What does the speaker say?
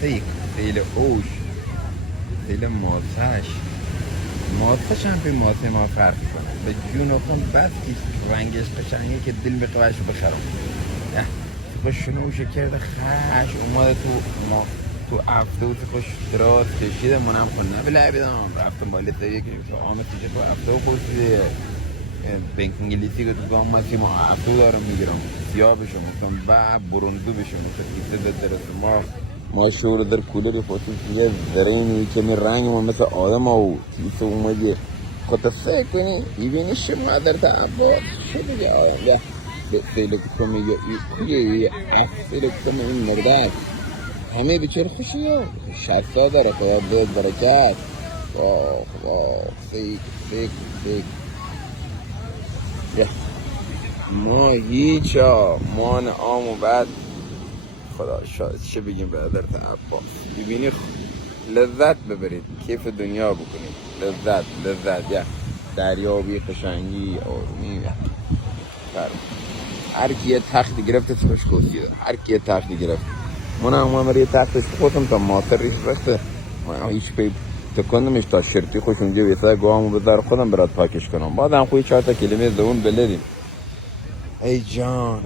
سیل اوش، سیل ماسش. ماسش هم به ماسه ما فرق کنه به جون اخم بس که رنگش قشنگه که دل بخواهش بخرم. خوش شنوش کرده خش اومده تو هفته و خوش دراز کشیده منم خود نبیله بیدم رفتم بالی تایی که آمد تیشه تو رفته و خوش بنک انگلیسی که تو گام ماسی ما هفته دارم میگیرم سیاه بشم گفتم با برونزو بشم کیسه به درست ما شور در کولر خودتون یه درینی که می رنگ ما مثل آدم ها و کیسه اومدی خودت فکر کنی ببینی شما در تا عباس چه دیگه آدم سیل کتو میگه کویه سیل کتو میگه این مرده همه بیچاره خوشیه شرطا داره خدا دید برکت واه فیک ما هیچا مان آمو بعد خدا شاید چه بگیم برادر تا عباس ببینی لذت ببرید کیف دنیا بکنید لذت یا دریابی قشنگی آرومی هر کی یه تختی گرفته سوش کوسیده هر کی یه تختی گرفت من هم یه تختش خودم تا ماتر ریش رسته من هیچ پی تکندمش تا شرطی خوش اونجا بیسته گوامو بذار خودم برات پاکش کنم بعد هم خوی 4 کیلومتر دون بلدیم ای جان